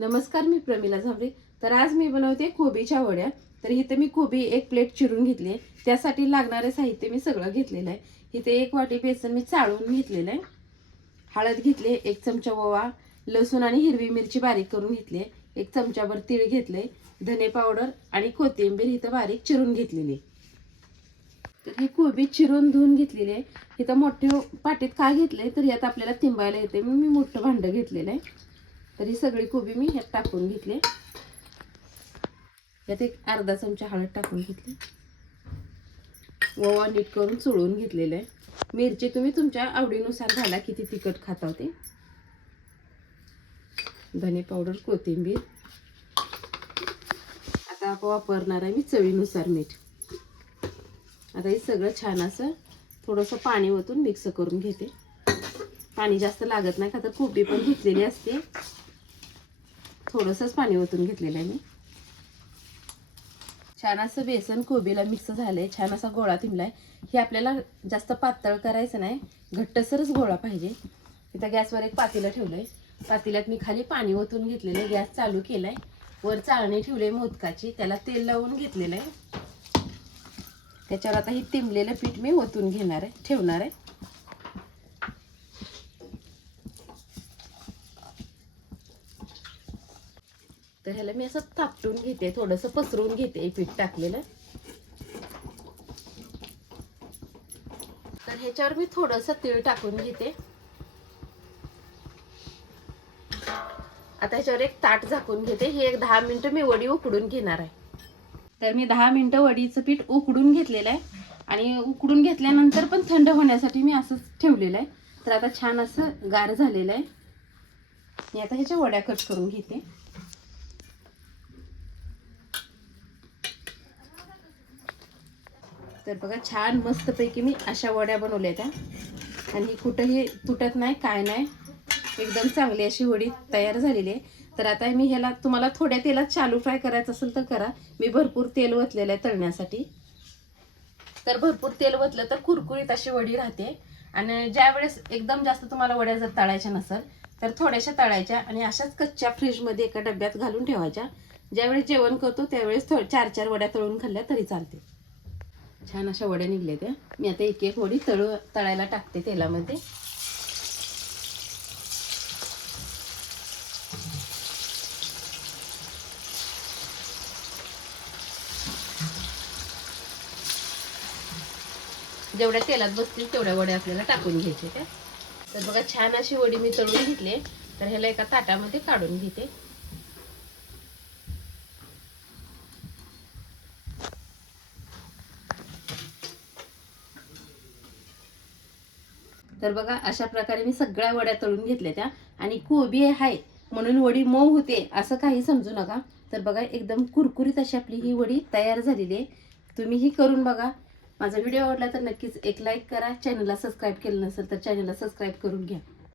नमस्कार, मी प्रमिला झांबरे. तर आज मी बनवते कोबीच्या वड्या. तर इथे मी कोबी एक प्लेट चिरून घेतली आहे. त्यासाठी लागणारे साहित्य मी सगळं घेतलेलं आहे. इथे 1 वाटी बेसन मी चाळून घेतलेलं आहे. हळद घेतली, 1 चमचा ओवा, लसूण आणि हिरवी मिरची बारीक करून घेतली आहे. 1 चमचाभर तीळ घेतले, धने पावडर आणि कोथिंबीर इथं बारीक चिरून घेतलेली. तर ही कोबी चिरून धुवून घेतलेली आहे. इथं मोठे पाटीत काय घेतले तर यात आपल्याला तिंबायला येते. मी मोठं भांडं घेतलेलं आहे. तर ही सगळी कोबी मी ह्यात टाकून घेतली. यात 1 अर्धा चमचा हळद टाकून घेतली. ओवा नीट करून चोळून घेतलेलं आहे. मिरची तुम्ही तुमच्या आवडीनुसार घाला, किती तिखट खाता ते. धने पावडर, कोथिंबीर. आता आपण वापरणार आहे मी चवीनुसार मीठ. आता हे सगळं छान असं थोडंसं पाणी ओतून मिक्स करून घेते. पाणी जास्त लागत नाही का, तर कोबी पण धुतलेली असते. थोडंसंच पाणी ओतून घेतलेलं आहे मी. छान असं बेसन कोबीला मिक्स झालंय, छान असा गोळा तिंबलाय. हे आपल्याला जास्त पातळ करायचं नाही, घट्टसरच गोळा पाहिजे. इथं गॅसवर एक पातेलं ठेवलंय. पातेल्यात मी खाली पाणी ओतून घेतलेलं. गॅस चालू केलाय. वर चाळणी ठेवली मोदकाची, त्याला तेल लावून घेतलेलं आहे. त्याच्यावर आता हे तिंबलेलं पीठ मी ओतून घेणार आहे, ठेवणार आहे. तर ह्याला मी असं थापटून घेते, थोडंसं पसरवून घेते पीठ टाकलेलं. तर ह्याच्यावर मी थोडंसं तीळ टाकून घेते. आता ह्याच्यावर एक ताट झाकून घेते. हे एक 10 मिनिटं मी वडी उकडून घेणार आहे. तर मी 10 मिनिटं वडीचं पीठ उकडून घेतलेलं आहे. आणि उकडून घेतल्यानंतर पण थंड होण्यासाठी मी असंच ठेवलेलं आहे. तर आता छान असं गार झालेलं आहे. मी आता ह्याच्या वड्या कट करून घेते. तर बघा, छान मस्तपैकी मी अशा वड्या बनवल्या त्या. आणि कुठंही तुटत नाही, काय नाही, एकदम चांगली अशी वडी तयार झालेली आहे. तर आता मी ह्याला, तुम्हाला थोड्या तेलात चालू फ्राय करायचं असेल तर करा. मी भरपूर तेल ओतलेलं आहे तळण्यासाठी. तर भरपूर तेल ओतलं तर कुरकुरीत अशी वडी राहते. आणि ज्यावेळेस एकदम जास्त तुम्हाला वड्या जर तळायच्या नसेल तर थोड्याशा तळायच्या आणि अशाच कच्च्या फ्रीजमध्ये एका डब्यात घालून ठेवायच्या. ज्यावेळेस जेवण करतो त्यावेळेस 4-4 वड्या तळून खाल्ल्या तरी चालते. छान अशा वड्या निघल्या त्या. मी आता एक एक वडी तळायला टाकते तेलामध्ये. जेवढ्या तेलात बसतील तेवढ्या वड्या आपल्याला टाकून घ्यायच्या त्या. तर बघा, छान अशी वडी मी तळून घेतली. तर ह्याला एका ताटामध्ये काढून घेते. तर बघा, अशा प्रकारे मी सगळ्या वड्या तळून घेतल्या त्या. आणि कोबी आहे म्हणून वडी मऊ होते असं काही समजू नका. तर बघा, एकदम कुरकुरीत अशी आपली ही वडी तयार झालेली आहे. तुम्हीही करून बघा. माझा व्हिडिओ आवडला तर नक्कीच एक लाईक करा. चॅनलला सबस्क्राईब केलं नसेल तर चॅनलला सबस्क्राईब करून घ्या.